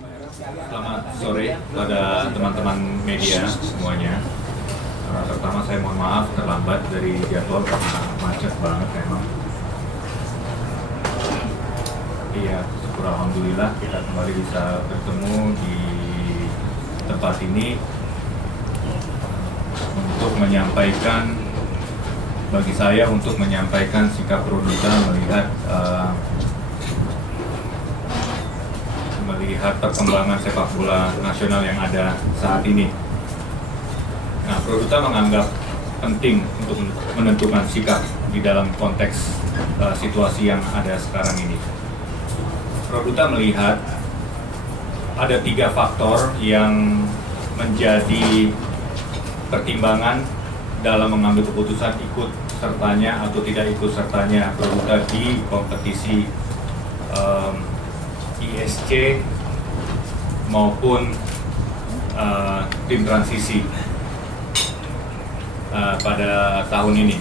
Selamat sore pada teman-teman media semuanya. Pertama saya mohon maaf terlambat dari jadwal karena macet banget memang. Iya, syukur alhamdulillah kita kembali bisa bertemu di tempat ini untuk menyampaikan, bagi saya untuk menyampaikan sikap Produta melihat perkembangan sepak bola nasional yang ada saat ini. Nah, Produta menganggap penting untuk menentukan sikap di dalam konteks situasi yang ada sekarang ini. Produta melihat ada 3 faktor yang menjadi pertimbangan dalam mengambil keputusan ikut sertanya atau tidak ikut sertanya Produta di kompetisi ISC maupun tim transisi pada tahun ini.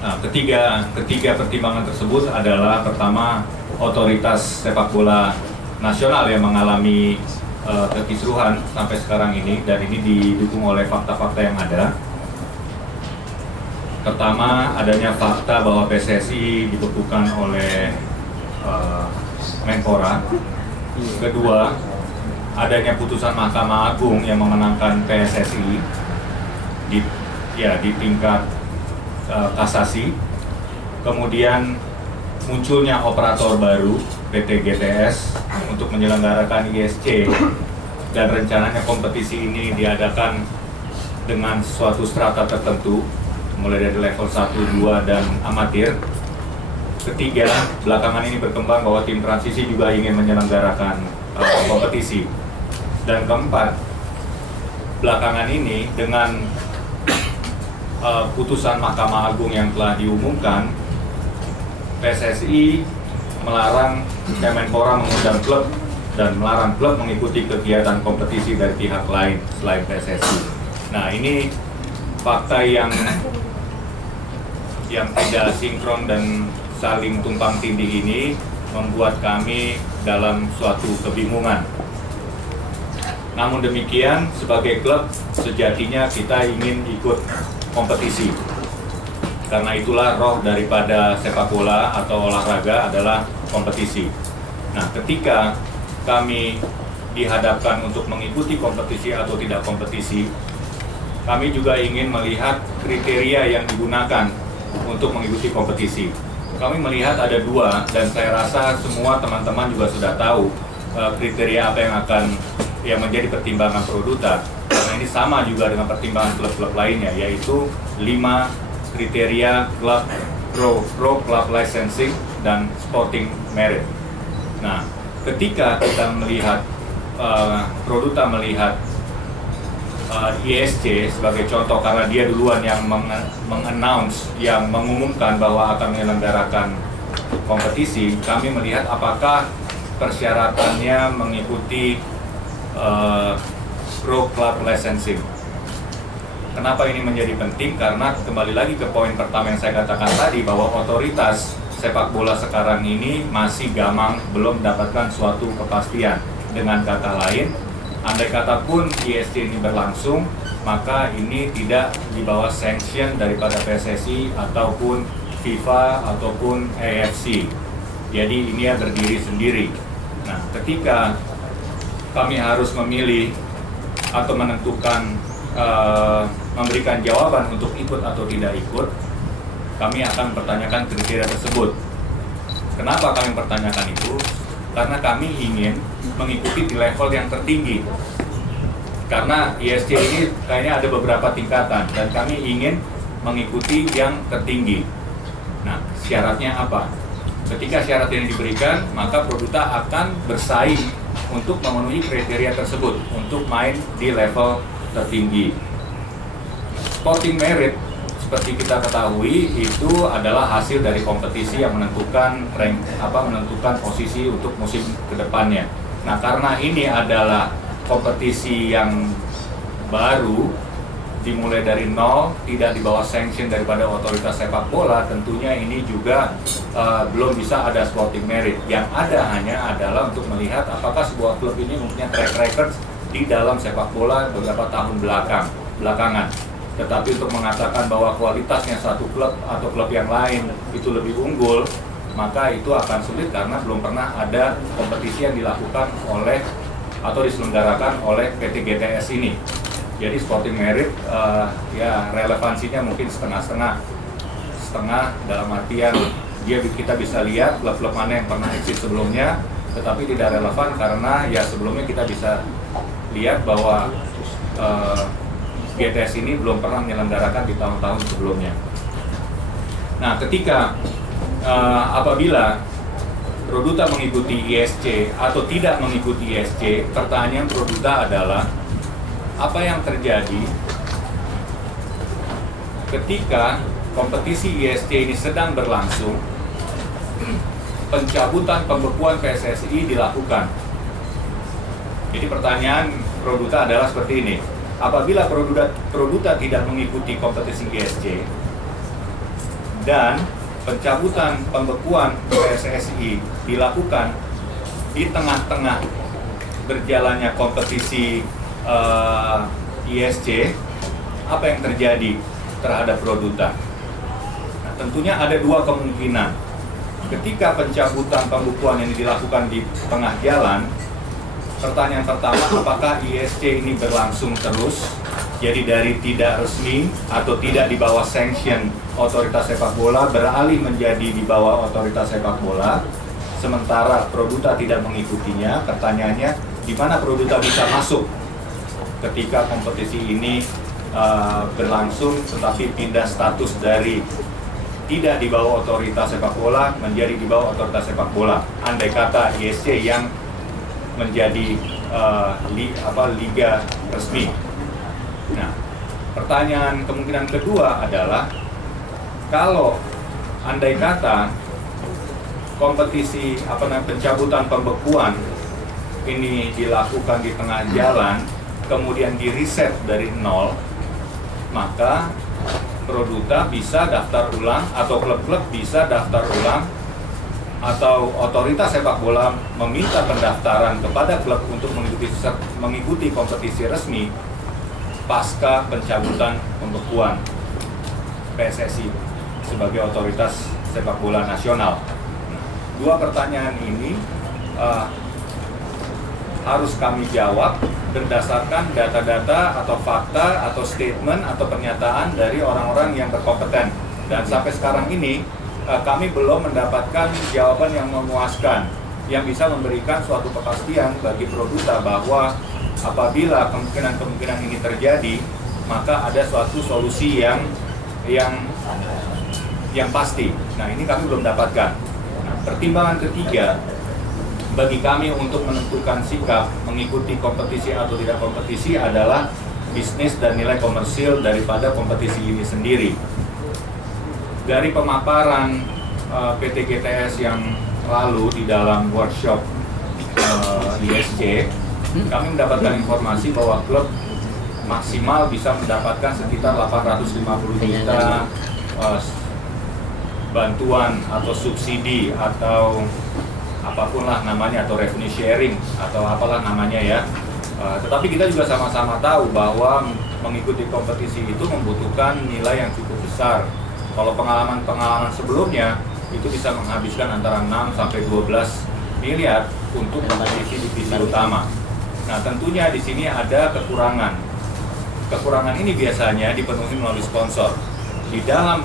Nah, ketiga pertimbangan tersebut adalah pertama, otoritas sepak bola nasional yang mengalami kekisruhan sampai sekarang ini, dan ini didukung oleh fakta-fakta yang ada. Pertama, adanya fakta bahwa PSSI dibekukan oleh Menpora. Kedua, adanya putusan Mahkamah Agung yang memenangkan PSSI di tingkat kasasi. Kemudian munculnya operator baru PT GTS untuk menyelenggarakan ISC, dan rencananya kompetisi ini diadakan dengan suatu strata tertentu mulai dari level 1, 2, dan amatir. Ketiga, belakangan ini berkembang bahwa tim transisi juga ingin menyelenggarakan kompetisi. Dan keempat, belakangan ini dengan putusan Mahkamah Agung yang telah diumumkan, PSSI melarang Kemenpora mengundang klub dan melarang klub mengikuti kegiatan kompetisi dari pihak lain selain PSSI. Nah, ini fakta yang tidak sinkron dan saling tumpang tindih ini membuat kami dalam suatu kebingungan. Namun demikian, sebagai klub sejatinya kita ingin ikut kompetisi. Karena itulah roh daripada sepak bola atau olahraga adalah kompetisi. Nah, ketika kami dihadapkan untuk mengikuti kompetisi atau tidak kompetisi, kami juga ingin melihat kriteria yang digunakan untuk mengikuti kompetisi. Kami melihat ada 2, dan saya rasa semua teman-teman juga sudah tahu kriteria apa yang menjadi pertimbangan Produta. Karena ini sama juga dengan pertimbangan klub-klub lainnya, yaitu 5 kriteria klub pro club licensing dan sporting merit. Nah, ketika kita melihat Produta melihat ISC sebagai contoh, karena dia duluan yang mengannounce, yang mengumumkan bahwa akan menyelenggarakan kompetisi, kami melihat apakah persyaratannya mengikuti pro club licensing. Kenapa ini menjadi penting? Karena kembali lagi ke poin pertama yang saya katakan tadi, bahwa otoritas sepak bola sekarang ini masih gamang, belum mendapatkan suatu kepastian. Dengan kata lain, andai kata pun ISC ini berlangsung, maka ini tidak di bawah sanction daripada PSSI ataupun FIFA ataupun AFC. Jadi ini ya berdiri sendiri. Nah, ketika kami harus memilih atau menentukan, memberikan jawaban untuk ikut atau tidak ikut, kami akan mempertanyakan kriteria tersebut. Kenapa kami mempertanyakan itu? Karena kami ingin mengikuti di level yang tertinggi. Karena ISC ini kayaknya ada beberapa tingkatan, dan kami ingin mengikuti yang tertinggi. Nah, syaratnya apa? Ketika syarat ini diberikan, maka Produta akan bersaing untuk memenuhi kriteria tersebut untuk main di level tertinggi. Sporting merit, seperti kita ketahui, itu adalah hasil dari kompetisi yang menentukan menentukan posisi untuk musim kedepannya. Nah, karena ini adalah kompetisi yang baru, dimulai dari nol, tidak di bawah sanction daripada otoritas sepak bola, tentunya ini juga belum bisa ada sporting merit. Yang ada hanya adalah untuk melihat apakah sebuah klub ini mempunyai track record di dalam sepak bola beberapa tahun belakangan. Tetapi untuk mengatakan bahwa kualitasnya satu klub atau klub yang lain itu lebih unggul, maka itu akan sulit karena belum pernah ada kompetisi yang dilakukan oleh atau diselenggarakan oleh PT GTS ini. Jadi sporting merit ya relevansinya mungkin setengah dalam artian kita bisa lihat klub-klub mana yang pernah eksis sebelumnya, tetapi tidak relevan karena ya sebelumnya kita bisa lihat bahwa GTS ini belum pernah menyelenggarakan di tahun-tahun sebelumnya. Nah, ketika apabila Produta mengikuti ISC atau tidak mengikuti ISC, pertanyaan Produta adalah apa yang terjadi ketika kompetisi ISC ini sedang berlangsung, pencabutan pembekuan PSSI dilakukan. Jadi pertanyaan Produta adalah seperti ini. Apabila Produta tidak mengikuti kompetisi ISC dan pencabutan pembekuan PSSI dilakukan di tengah-tengah berjalannya kompetisi ISC, apa yang terjadi terhadap Produta? Nah, tentunya ada dua kemungkinan. Ketika pencabutan pembekuan ini dilakukan di tengah jalan, pertanyaan pertama, apakah ISC ini berlangsung terus? Jadi dari tidak resmi atau tidak di bawah sanction otoritas sepak bola beralih menjadi di bawah otoritas sepak bola, sementara Produta tidak mengikutinya. Pertanyaannya, di mana Produta bisa masuk ketika kompetisi ini berlangsung tetapi pindah status dari tidak di bawah otoritas sepak bola menjadi di bawah otoritas sepak bola. Andai kata ISC yang menjadi liga resmi. Nah, pertanyaan kemungkinan kedua adalah kalau andai kata kompetisi pencabutan pembekuan ini dilakukan di tengah jalan, kemudian di reset dari nol, maka Produta bisa daftar ulang atau klub-klub bisa daftar ulang atau otoritas sepak bola meminta pendaftaran kepada klub untuk mengikuti kompetisi resmi pasca pencabutan pembekuan PSSI sebagai otoritas sepak bola nasional. Dua pertanyaan ini harus kami jawab berdasarkan data-data atau fakta atau statement atau pernyataan dari orang-orang yang berkompeten. Dan sampai sekarang ini kami belum mendapatkan jawaban yang memuaskan yang bisa memberikan suatu kepastian bagi Produta bahwa apabila kemungkinan ini terjadi, maka ada suatu solusi yang pasti. Nah, ini kami belum dapatkan. Nah, pertimbangan ketiga bagi kami untuk menentukan sikap mengikuti kompetisi atau tidak kompetisi adalah bisnis dan nilai komersil daripada kompetisi ini sendiri. Dari pemaparan PT GTS yang lalu di dalam workshop ISC, kami mendapatkan informasi bahwa klub maksimal bisa mendapatkan sekitar 850 juta bantuan atau subsidi atau apapun lah namanya, atau revenue sharing atau apalah namanya ya. Tetapi kita juga sama-sama tahu bahwa mengikuti kompetisi itu membutuhkan nilai yang cukup besar. Kalau pengalaman sebelumnya itu bisa menghabiskan antara 6 sampai 12 miliar untuk kompetisi divisi utama. Nah, tentunya di sini ada kekurangan. Kekurangan ini biasanya dipenuhi melalui sponsor. Di dalam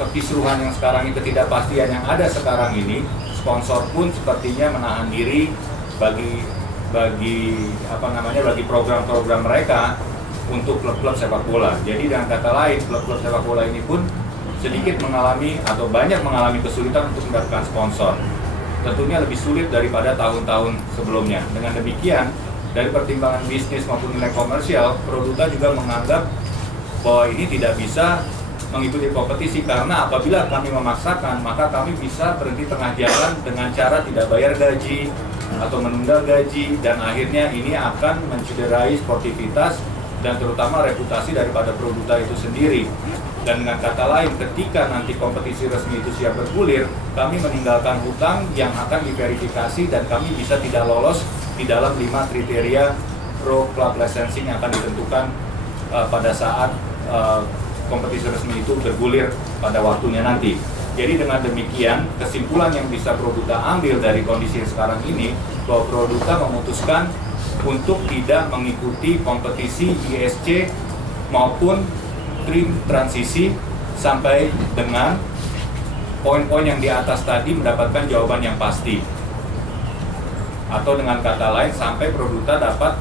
kekisruhan yang sekarang ini, ketidakpastian yang ada sekarang ini, sponsor pun sepertinya menahan diri bagi program-program mereka untuk klub-klub sepak bola. Jadi dengan kata lain, klub-klub sepak bola ini pun sedikit mengalami atau banyak mengalami kesulitan untuk mendapatkan sponsor. Tentunya lebih sulit daripada tahun-tahun sebelumnya. Dengan demikian, dari pertimbangan bisnis maupun nilai komersial, Produta juga menganggap bahwa ini tidak bisa mengikuti kompetisi karena apabila kami memaksakan, maka kami bisa berhenti tengah jalan dengan cara tidak bayar gaji atau menunda gaji, dan akhirnya ini akan mencederai sportivitas dan terutama reputasi daripada Produta itu sendiri. Dan dengan kata lain, ketika nanti kompetisi resmi itu siap bergulir, kami meninggalkan hutang yang akan diverifikasi dan kami bisa tidak lolos di dalam 5 kriteria Pro Club Licensing yang akan ditentukan pada saat kompetisi resmi itu bergulir pada waktunya nanti. Jadi dengan demikian, kesimpulan yang bisa Produta ambil dari kondisi yang sekarang ini, bahwa Produta memutuskan untuk tidak mengikuti kompetisi ISC maupun trim transisi sampai dengan poin-poin yang di atas tadi mendapatkan jawaban yang pasti. Atau dengan kata lain, sampai Produta dapat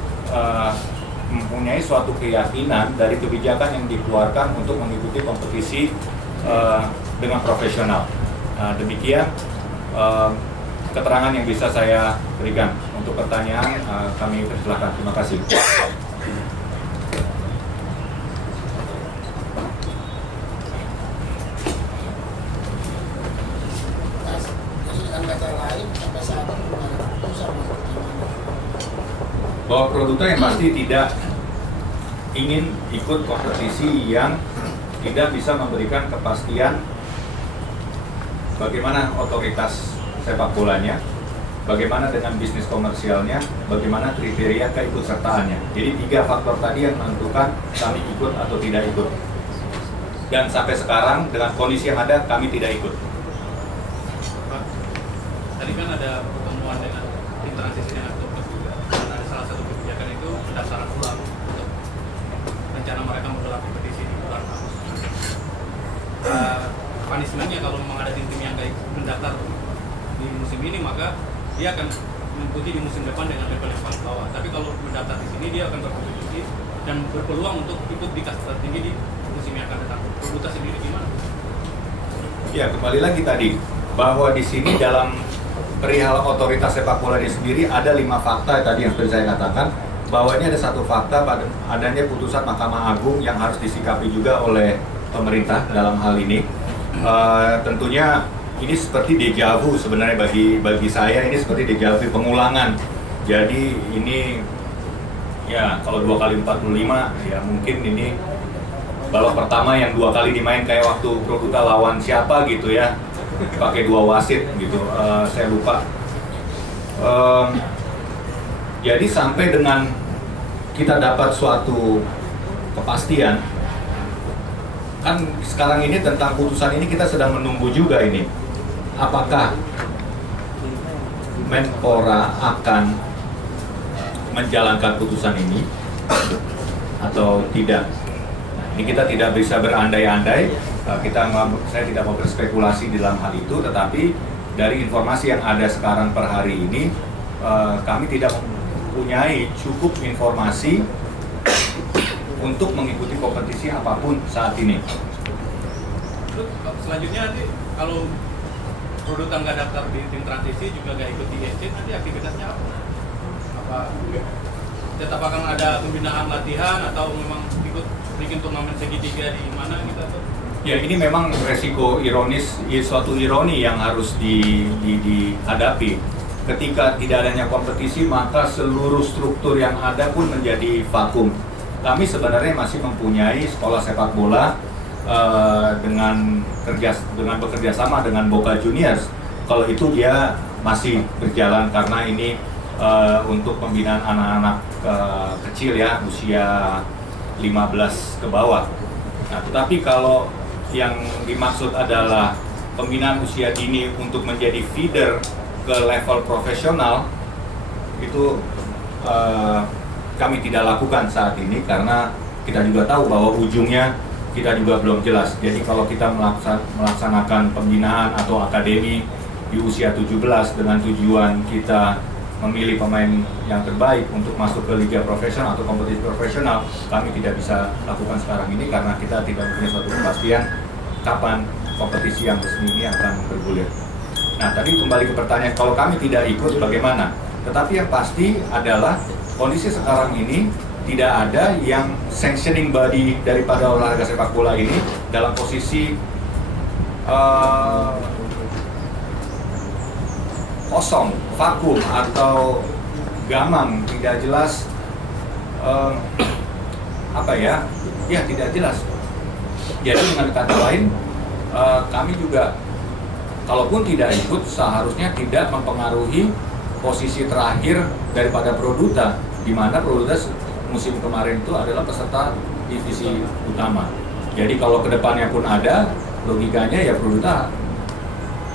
mempunyai suatu keyakinan dari kebijakan yang dikeluarkan untuk mengikuti kompetisi dengan profesional. Demikian keterangan yang bisa saya berikan. Untuk pertanyaan kami persilakan. Terima kasih. Bahwa Produta yang pasti tidak ingin ikut kompetisi yang tidak bisa memberikan kepastian bagaimana otoritas sepak bolanya, bagaimana dengan bisnis komersialnya, bagaimana kriteria keikutsertaannya. Jadi 3 faktor tadi yang menentukan kami ikut atau tidak ikut. Dan sampai sekarang dengan kondisi yang ada kami tidak ikut. Pak, tadi kan ada pertemuan dengan tim transisi dengan Dokter juga. Dan ada salah satu kebijakan itu pendaftaran ulang untuk rencana mereka menggelar kompetisi di bulan Agustus. Punishment-nya kalau memang ada tim-tim yang kayak mendaftar di musim ini, maka dia akan mengikuti di musim depan dengan level yang paling bawah. Tapi kalau mendaftar di sini, dia akan berkompetisi dan berpeluang untuk ikut di kasta tertinggi di musim yang akan datang. Produta sendiri gimana? Ya, kembali lagi tadi bahwa di sini dalam perihal otoritas sepak bola ini sendiri ada 5 fakta tadi yang seperti saya katakan, bahwa ini ada 1 fakta pada adanya putusan Mahkamah Agung yang harus disikapi juga oleh pemerintah dalam hal ini. Tentunya ini seperti deja vu sebenarnya bagi saya, ini seperti deja vu, pengulangan. Jadi ini ya kalau 2 kali 45 ya mungkin ini balok pertama yang 2 kali dimain kayak waktu Produta lawan siapa gitu ya, pakai 2 wasit gitu, saya lupa. Jadi sampai dengan kita dapat suatu kepastian, kan sekarang ini tentang putusan ini kita sedang menunggu juga ini. Apakah Menpora akan menjalankan putusan ini atau tidak? Nah, ini kita tidak bisa berandai-andai. Saya tidak mau berspekulasi di dalam hal itu, tetapi dari informasi yang ada sekarang per hari ini, kami tidak mempunyai cukup informasi untuk mengikuti kompetisi apapun saat ini. Selanjutnya nanti kalau Produta nggak daftar di tim transisi juga nggak ikut di ISC, nanti aktivitasnya apa? Tetap akan ada pembinaan latihan atau memang ikut bikin turnamen segitiga di mana gitu atau? Ya, ini memang resiko ironis, suatu ironi yang harus dihadapi. Ketika tidak adanya kompetisi, maka seluruh struktur yang ada pun menjadi vakum. Kami sebenarnya masih mempunyai sekolah sepak bola dengan bekerja sama dengan Boca Juniors. Kalau itu dia masih berjalan karena ini untuk pembinaan anak-anak kecil ya, usia 15 ke bawah. Nah, tetapi kalau yang dimaksud adalah pembinaan usia dini untuk menjadi feeder ke level profesional, itu kami tidak lakukan saat ini karena kita juga tahu bahwa ujungnya kita juga belum jelas. Jadi kalau kita melaksanakan pembinaan atau akademi di usia 17 dengan tujuan kita memilih pemain yang terbaik untuk masuk ke liga profesional atau kompetisi profesional, kami tidak bisa lakukan sekarang ini karena kita tidak punya suatu kepastian kapan kompetisi yang resmi ini akan bergulir. Nah, tadi kembali ke pertanyaan, kalau kami tidak ikut bagaimana? Tetapi yang pasti adalah kondisi sekarang ini tidak ada yang sanctioning body daripada olahraga sepak bola ini dalam posisi kosong, vakum atau gamang, tidak jelas apa ya tidak jelas. Jadi dengan kata lain, kami juga kalaupun tidak ikut seharusnya tidak mempengaruhi posisi terakhir daripada Produta, di mana Produta musim kemarin itu adalah peserta divisi utama. Jadi kalau kedepannya pun ada, logikanya ya Produta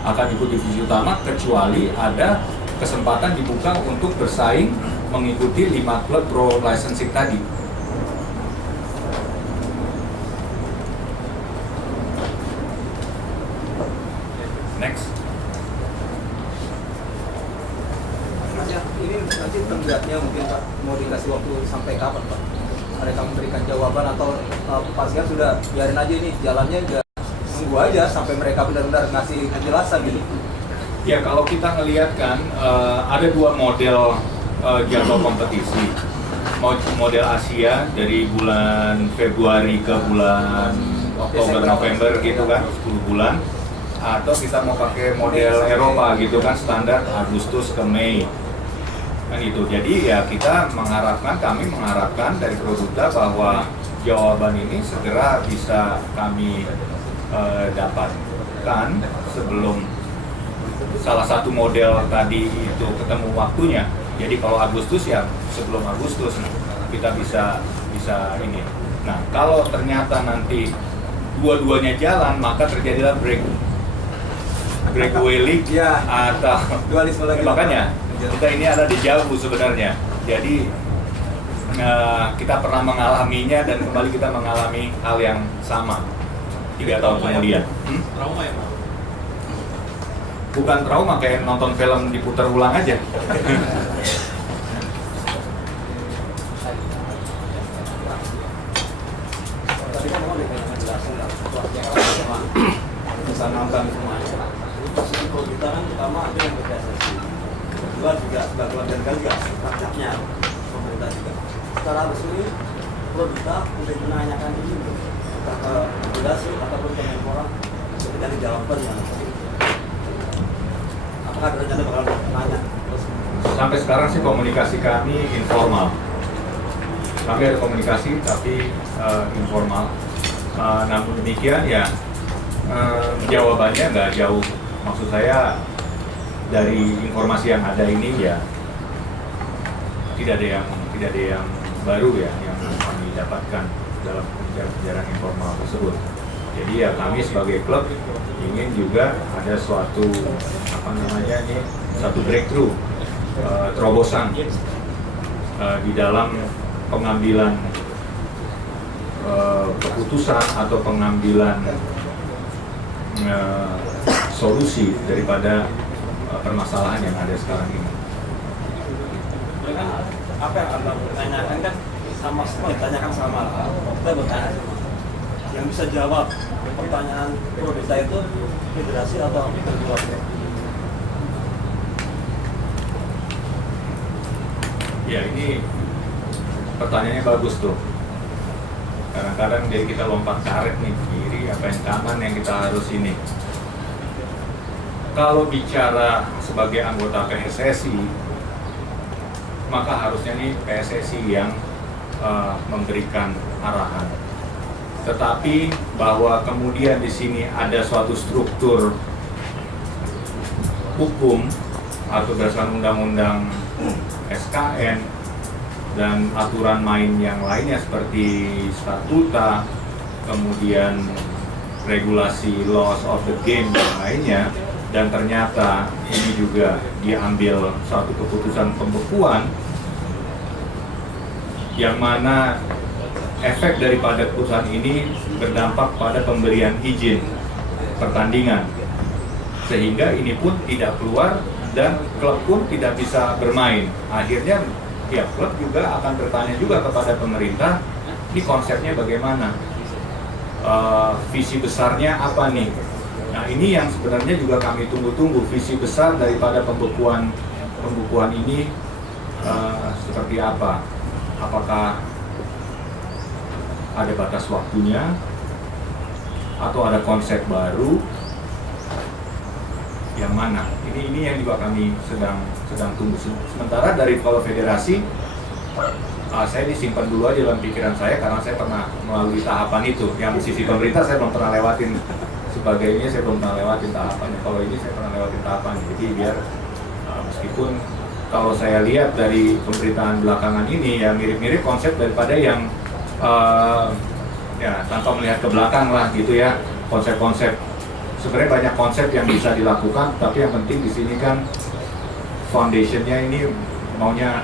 akan ikut divisi utama kecuali ada kesempatan dibuka untuk bersaing mengikuti 5 klub pro licensing tadi. Next. Mas ya, ini nanti tenggatnya mungkin Pak mau dikasih waktu sampai kapan Pak? Mereka memberikan jawaban atau Pak Siap sudah biarin aja ini jalannya udah nunggu aja sampai mereka benar-benar ngasih penjelasan gitu. Ya kalau kita ngelihat kan ada 2 model jadwal kompetisi. Model Asia dari bulan Februari ke bulan Oktober November gitu kan, 10 bulan. Atau kita mau pakai model Eropa gitu kan, standar Agustus ke Mei kan itu. Jadi ya kami mengharapkan dari Produta bahwa jawaban ini segera bisa kami dapatkan sebelum salah satu model tadi itu ketemu waktunya. Jadi kalau Agustus ya sebelum Agustus kita bisa ini. Nah kalau ternyata nanti dua-duanya jalan maka terjadilah breakaway league Ya. atau Dualisme lagi. makanya kita ini ada di jauh sebenarnya. Jadi kita pernah mengalaminya dan kembali kita mengalami hal yang sama 3 tahun kemudian. Trauma ya Pak? Bukan trauma, kayak nonton film diputar ulang aja. Tadi kan mau dikasih penjelasan lah. Bisa nambang semuanya. Posisi Produta kan pertama ada yang PSSI. Kedua juga sebagai warga negara juga rakyatnya pemerintah juga. Secara resmi Produta sudah menanyakan ini entah ke federasi ataupun ke Menpora ketika dijawabkan yang apakah ada rencana bakal nanya terus Sampai sekarang sih komunikasi kami informal. Kami ada komunikasi tapi informal. Namun demikian ya jawabannya nggak jauh. Maksud saya dari informasi yang ada ini ya tidak ada yang baru ya yang kami dapatkan dalam pembicaraan informal tersebut. Jadi ya kami sebagai klub ingin juga ada suatu satu breakthrough, terobosan di dalam pengambilan keputusan atau pengambilan solusi daripada permasalahan yang ada sekarang ini. kan apa yang Anda tanyakan kan sama semua ditanyakan sama kita bertanya sama yang bisa jawab pertanyaan Produta itu federasi atau kedua. Ya ini pertanyaannya bagus tuh. Kadang-kadang dari kita lompat karet nih kiri apa yang kanan yang kita harus ini. Kalau bicara sebagai anggota PSSI, maka harusnya nih PSSI yang memberikan arahan. Tetapi bahwa kemudian di sini ada suatu struktur hukum atau berdasarkan undang-undang SKN dan aturan main yang lainnya seperti statuta, kemudian regulasi laws of the game dan lainnya, dan ternyata ini juga diambil suatu keputusan pembekuan yang mana efek daripada keputusan ini berdampak pada pemberian izin pertandingan, sehingga ini pun tidak keluar dan klub pun tidak bisa bermain. Akhirnya tiap klub juga akan bertanya juga kepada pemerintah, ini konsepnya bagaimana, visi besarnya apa nih. Nah ini yang sebenarnya juga kami tunggu-tunggu, visi besar daripada pembekuan ini seperti apa. Apakah ada batas waktunya atau ada konsep baru, yang mana? Ini yang juga kami sedang tunggu. Sementara dari kalau federasi saya disimpan dulu aja dalam pikiran saya karena saya pernah melalui tahapan itu. Yang sisi pemerintah saya belum pernah lewatin, sebagainya saya belum pernah lewatin tahapannya. Kalau ini saya pernah lewatin tahapan, jadi biar meskipun kalau saya lihat dari pemberitaan belakangan ini ya mirip-mirip konsep daripada yang ya tanpa melihat ke belakang lah gitu ya, konsep-konsep. Sebenarnya banyak konsep yang bisa dilakukan, tapi yang penting di sini kan foundationnya ini maunya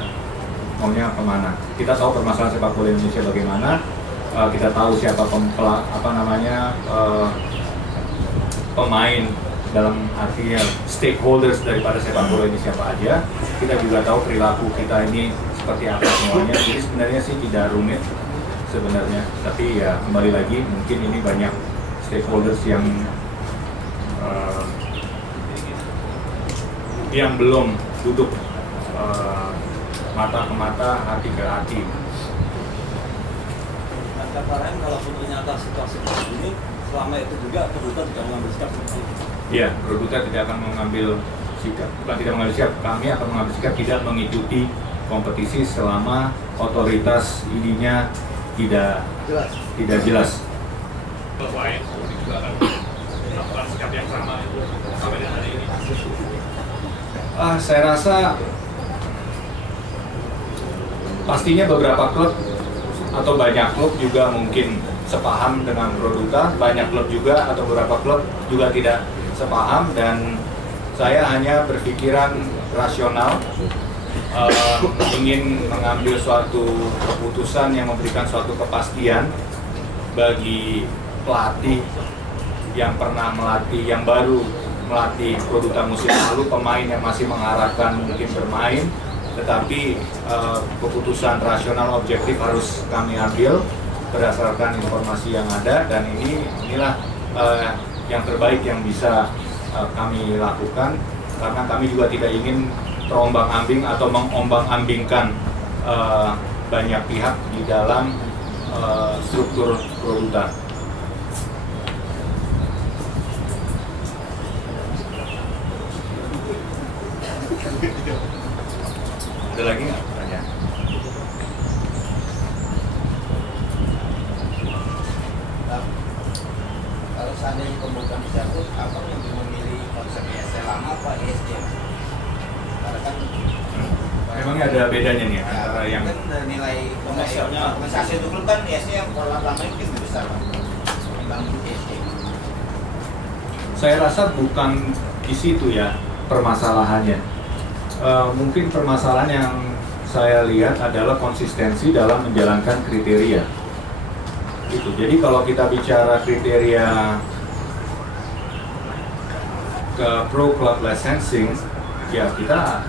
kemana. Kita tahu permasalahan sepak bola Indonesia bagaimana, kita tahu siapa pemain dalam artinya stakeholders daripada sepak bola ini siapa aja. Kita juga tahu perilaku kita ini seperti apa semuanya. Jadi sebenarnya sih tidak rumit sebenarnya, tapi ya kembali lagi mungkin ini banyak stakeholders yang belum duduk mata ke mata, hati ke hati. Kata lain, kalau ternyata situasi seperti ini, selama itu juga Produta tidak mengambil sikap seperti itu. Iya, Produta tidak akan mengambil sikap, bukan tidak mengambil sikap, kami akan mengambil sikap tidak mengikuti kompetisi selama otoritas ininya tidak jelas. Kalau lain juga akan melakukan sikap yang sama itu sampai dengan hari ini. Saya rasa pastinya beberapa klub atau banyak klub juga mungkin sepaham dengan Produta, banyak klub juga atau beberapa klub juga tidak sepaham, dan saya hanya berpikiran rasional, ingin mengambil suatu keputusan yang memberikan suatu kepastian bagi pelatih yang pernah melatih, yang baru melatih Produta musim lalu, pemain yang masih mengharapkan mungkin bermain, tetapi keputusan rasional objektif harus kami ambil berdasarkan informasi yang ada, dan inilah yang terbaik yang bisa kami lakukan, karena kami juga tidak ingin terombang-ambing atau mengombang-ambingkan banyak pihak di dalam struktur Produta. Ada lagi nggak pertanyaan? Kalau seandainya pembukaan dicabut, apa yang memilih konsep ESL lama apa ESG? Karena kan Memangnya ada bedanya nih antara yang kan nilai kompensasi untuk klub kan ESG yang kalau lama itu lebih besar dibanding ESG. saya rasa bukan di situ ya permasalahannya. Mungkin permasalahan yang saya lihat adalah konsistensi dalam menjalankan kriteria. Gitu. Jadi kalau kita bicara kriteria ke pro club licensing, ya kita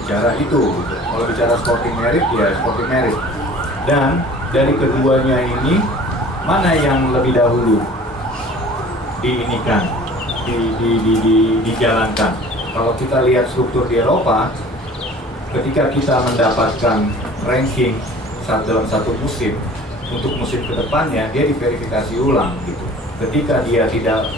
bicara itu. Gitu. Kalau bicara sporting merit, ya sporting merit. Dan dari keduanya ini, mana yang lebih dahulu diinikan, dijalankan? Kalau kita lihat struktur di Eropa, ketika kita mendapatkan ranking dalam satu musim, untuk musim kedepannya dia diverifikasi ulang gitu. Ketika dia tidak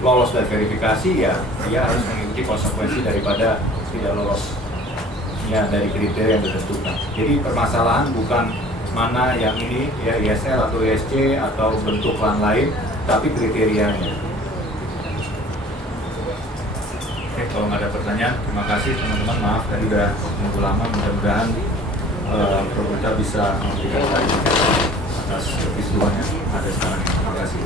lolos dari verifikasi, ya dia harus mengikuti konsekuensi daripada tidak lolosnya dari kriteria yang ditentukan. Jadi permasalahan bukan mana yang ini ya ESL atau ESC atau bentuk lain, tapi kriterianya. Oke, kalau nggak ada pertanyaan, terima kasih teman-teman. Maaf tadi udah menunggu lama. Mudah-mudahan Produta bisa memberikan klarifikasi atas kepisruannya ada sekarang. Terima kasih.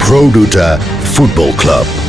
Produta Football Club.